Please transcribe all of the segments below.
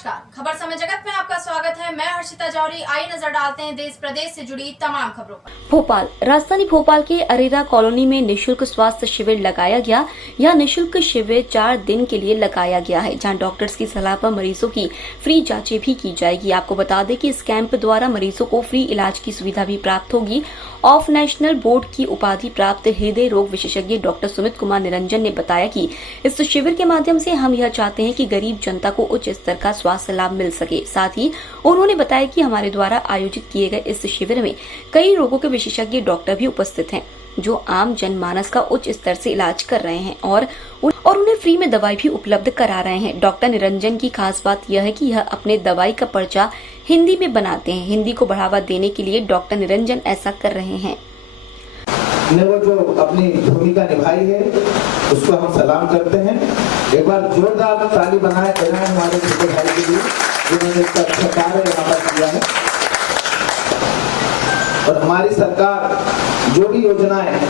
नमस्कार, खबर समय जगत में आपका स्वागत है। मैं हर्षिता जौहरी। आइए नजर डालते हैं देश प्रदेश से जुड़ी तमाम खबरों पर। भोपाल, राजधानी भोपाल के अरेरा कॉलोनी में निशुल्क स्वास्थ्य शिविर लगाया गया। यह निशुल्क शिविर 4 दिन के लिए लगाया गया है, जहां डॉक्टर्स की सलाह पर मरीजों की फ्री जांचें भी की जाएगी। आपको बता दें कि इस कैंप द्वारा मरीजों को फ्री इलाज की सुविधा भी प्राप्त होगी। ऑफ नेशनल बोर्ड की उपाधि प्राप्त हृदय रोग विशेषज्ञ डॉक्टर सुमित कुमार निरंजन ने बताया कि इस शिविर के माध्यम से हम यह चाहते हैं कि गरीब जनता को उच्च स्तर का स्वास्थ्य लाभ मिल सके। साथ ही उन्होंने बताया कि हमारे द्वारा आयोजित किए गए इस शिविर में कई रोगों के विशेषज्ञ डॉक्टर भी उपस्थित हैं, जो आम जनमानस का उच्च स्तर से इलाज कर रहे हैं और उन्हें फ्री में दवाई भी उपलब्ध करा रहे हैं। डॉक्टर निरंजन की खास बात यह है कि यह अपने दवाई का पर्चा हिंदी में बनाते हैं। हिंदी को बढ़ावा देने के लिए डॉक्टर निरंजन ऐसा कर रहे हैं। ने वो जो अपनी भूमिका निभाई है उसको हम सलाम करते हैं। एक बार जोरदार ताली बनाए हमारे छोटे भाई के लिए, जिन्होंने इसका अच्छा कार्य यहाँ पर किया है। और हमारी सरकार जो भी योजनाएं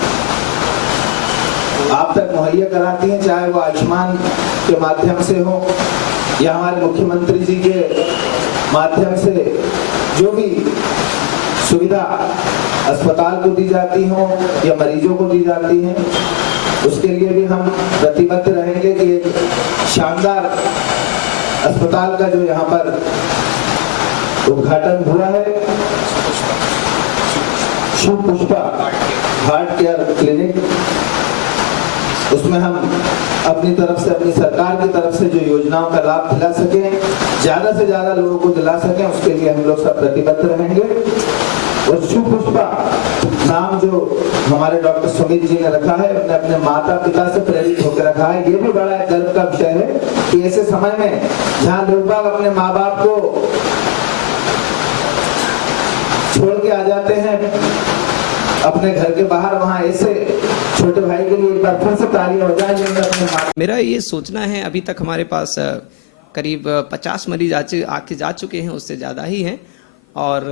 आप तक मुहैया कराती हैं, चाहे वो आयुष्मान के माध्यम से हो या हमारे मुख्यमंत्री जी के माध्यम से जो भी सुविधा अस्पताल को दी जाती हो या मरीजों को दी जाती है, उसके लिए भी हम प्रतिबद्ध रहेंगे कि एक शानदार अस्पताल का जो यहाँ पर उद्घाटन हुआ है, सुपुष्पा हार्ट केयर क्लिनिक, उसमें हम अपनी तरफ से, अपनी सरकार की तरफ से जो योजनाओं का लाभ दिला सकें, ज्यादा से ज्यादा लोगों को दिला सकें, उसके लिए हम लोग सब प्रतिबद्ध रहेंगे। और सुपुष्पा नाम जो हमारे डॉक्टर सुमित जी ने रखा है, अपने माता पिता से प्रेरित होकर रखा है। ये भी बड़ा गर्व का विषय है कि ऐसे समय में जहाँ लोग बाग अपने माँ बाप को छोड़ के आ जाते हैं अपने घर के बाहर, वहाँ ऐसे छोटे भाई के लिए एक बार फिर से तालियां हो जाए। मेरा ये सोचना है, अभी तक हमारे पास करीब 50 मरीज आके जा चुके हैं, उससे ज़्यादा ही हैं। और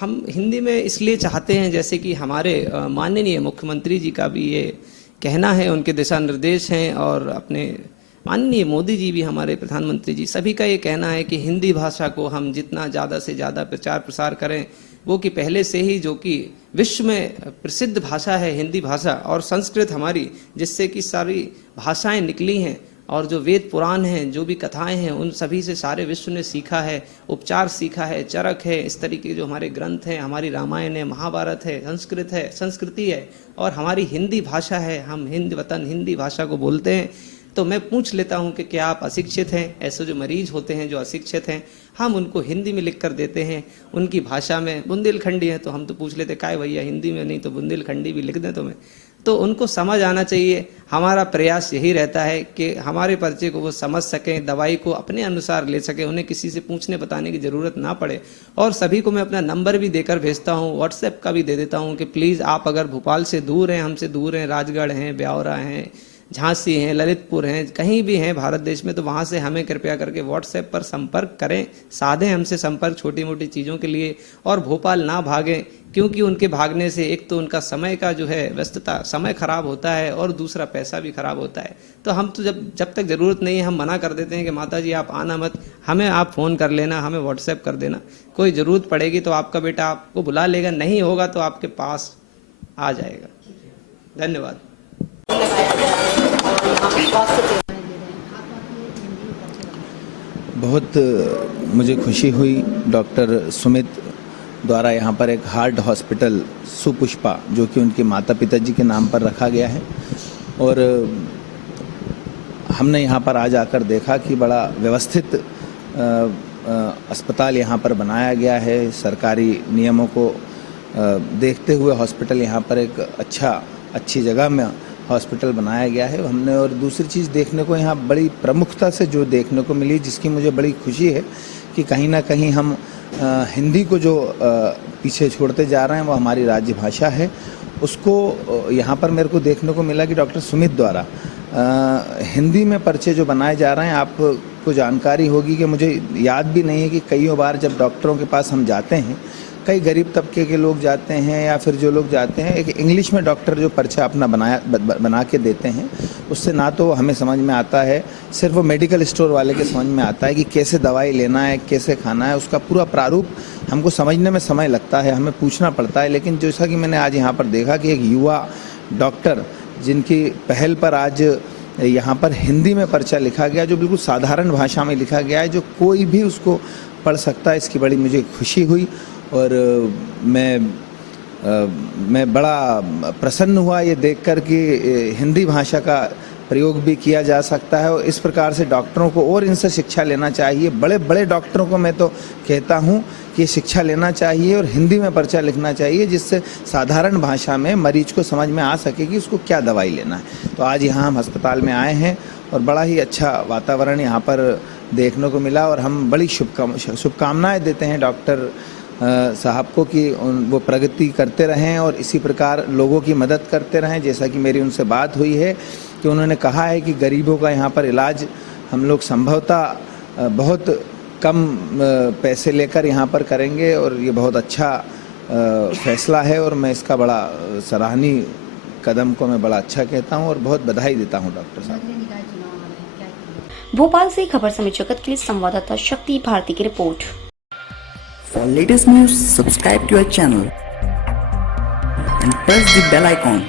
हम हिंदी में इसलिए चाहते हैं, जैसे कि हमारे माननीय मुख्यमंत्री जी का भी ये कहना है, उनके दिशा निर्देश हैं, और अपने माननीय मोदी जी भी, हमारे प्रधानमंत्री जी, सभी का ये कहना है कि हिंदी भाषा को हम जितना ज़्यादा से ज़्यादा प्रचार प्रसार करें। वो कि पहले से ही जो कि विश्व में प्रसिद्ध भाषा है हिंदी भाषा, और संस्कृत हमारी, जिससे कि सारी भाषाएं निकली हैं, और जो वेद पुराण हैं, जो भी कथाएं हैं, उन सभी से सारे विश्व ने सीखा है, उपचार सीखा है, चरक है, इस तरीके के जो हमारे ग्रंथ हैं, हमारी रामायण है, महाभारत है, संस्कृत है, संस्कृति है, और हमारी हिंदी भाषा है। हम हिंद वतन हिंदी भाषा को बोलते हैं। तो मैं पूछ लेता हूं कि क्या आप अशिक्षित हैं? ऐसे जो मरीज होते हैं जो अशिक्षित हैं, हम उनको हिंदी में लिख कर देते हैं, उनकी भाषा में। बुंदेलखंडी है तो हम तो पूछ लेते, काय भैया हिंदी में नहीं तो बुंदेलखंडी भी लिख दें तुम्हें। तो उनको समझ आना चाहिए। हमारा प्रयास यही रहता है कि हमारे पर्चे को वो समझ सकें, दवाई को अपने अनुसार ले सकें, उन्हें किसी से पूछने बताने की ज़रूरत ना पड़े। और सभी को मैं अपना नंबर भी देकर भेजता हूँ, व्हाट्सएप का भी दे देता हूँ कि प्लीज़ आप अगर भोपाल से दूर हैं, हमसे दूर हैं, राजगढ़ हैं, ब्यावरा हैं, झांसी हैं, ललितपुर हैं, कहीं भी हैं भारत देश में, तो वहाँ से हमें कृपया करके व्हाट्सएप पर संपर्क करें, साधें हमसे संपर्क छोटी मोटी चीज़ों के लिए। और भोपाल ना भागें, क्योंकि उनके भागने से एक तो उनका समय का जो है व्यस्तता, समय खराब होता है, और दूसरा पैसा भी खराब होता है। तो हम तो जब तक ज़रूरत नहीं है हम मना कर देते हैं कि माता जी आप आना मत, हमें आप फ़ोन कर लेना, हमें व्हाट्सएप कर देना। कोई ज़रूरत पड़ेगी तो आपका बेटा आपको बुला लेगा, नहीं होगा तो आपके पास आ जाएगा। धन्यवाद। बहुत मुझे खुशी हुई डॉक्टर सुमित द्वारा यहाँ पर एक हार्ट हॉस्पिटल सुपुष्पा, जो कि उनके माता पिता जी के नाम पर रखा गया है। और हमने यहाँ पर आज आकर देखा कि बड़ा व्यवस्थित अस्पताल यहाँ पर बनाया गया है। सरकारी नियमों को देखते हुए हॉस्पिटल यहाँ पर एक अच्छी जगह में हॉस्पिटल बनाया गया है हमने। और दूसरी चीज़ देखने को यहाँ बड़ी प्रमुखता से जो देखने को मिली, जिसकी मुझे बड़ी खुशी है कि कहीं ना कहीं हम हिंदी को जो पीछे छोड़ते जा रहे हैं, वो हमारी राज्य भाषा है, उसको यहाँ पर मेरे को देखने को मिला कि डॉक्टर सुमित द्वारा हिंदी में पर्चे जो बनाए जा रहे हैं। आपको जानकारी होगी कि मुझे याद भी नहीं है कि कई बार जब डॉक्टरों के पास हम जाते हैं कई गरीब तबके के लोग जाते हैं या फिर जो लोग जाते हैं, एक इंग्लिश में डॉक्टर जो पर्चा अपना बना के देते हैं, उससे ना तो हमें समझ में आता है, सिर्फ वो मेडिकल स्टोर वाले के समझ में आता है कि कैसे दवाई लेना है, कैसे खाना है, उसका पूरा प्रारूप हमको समझने में समय लगता है, हमें पूछना पड़ता है। लेकिन जैसा कि मैंने आज यहाँ पर देखा कि एक युवा डॉक्टर जिनकी पहल पर आज यहाँ पर हिंदी में पर्चा लिखा गया, जो बिल्कुल साधारण भाषा में लिखा गया है, जो कोई भी उसको पढ़ सकता है, इसकी बड़ी मुझे खुशी हुई। और मैं बड़ा प्रसन्न हुआ ये देखकर कि हिंदी भाषा का प्रयोग भी किया जा सकता है और इस प्रकार से डॉक्टरों को और इनसे शिक्षा लेना चाहिए। बड़े बड़े डॉक्टरों को मैं तो कहता हूँ कि शिक्षा लेना चाहिए और हिंदी में पर्चा लिखना चाहिए, जिससे साधारण भाषा में मरीज को समझ में आ सके कि उसको क्या दवाई लेना है। तो आज यहाँ हम अस्पताल में आए हैं और बड़ा ही अच्छा वातावरण यहाँ पर देखने को मिला और हम बड़ी शुभकामनाएं देते हैं डॉक्टर साहब को कि वो प्रगति करते रहें और इसी प्रकार लोगों की मदद करते रहें। जैसा कि मेरी उनसे बात हुई है कि उन्होंने कहा है कि गरीबों का यहाँ पर इलाज हम लोग संभवतः बहुत कम पैसे लेकर यहाँ पर करेंगे और ये बहुत अच्छा फैसला है और मैं इसका बड़ा सराहनीय कदम को मैं बड़ा अच्छा कहता हूँ और बहुत बधाई देता हूँ डॉक्टर साहब। भोपाल से खबर समय जगत के लिए संवाददाता शक्ति भारती की report. For latest news, subscribe to our channel and press the bell icon.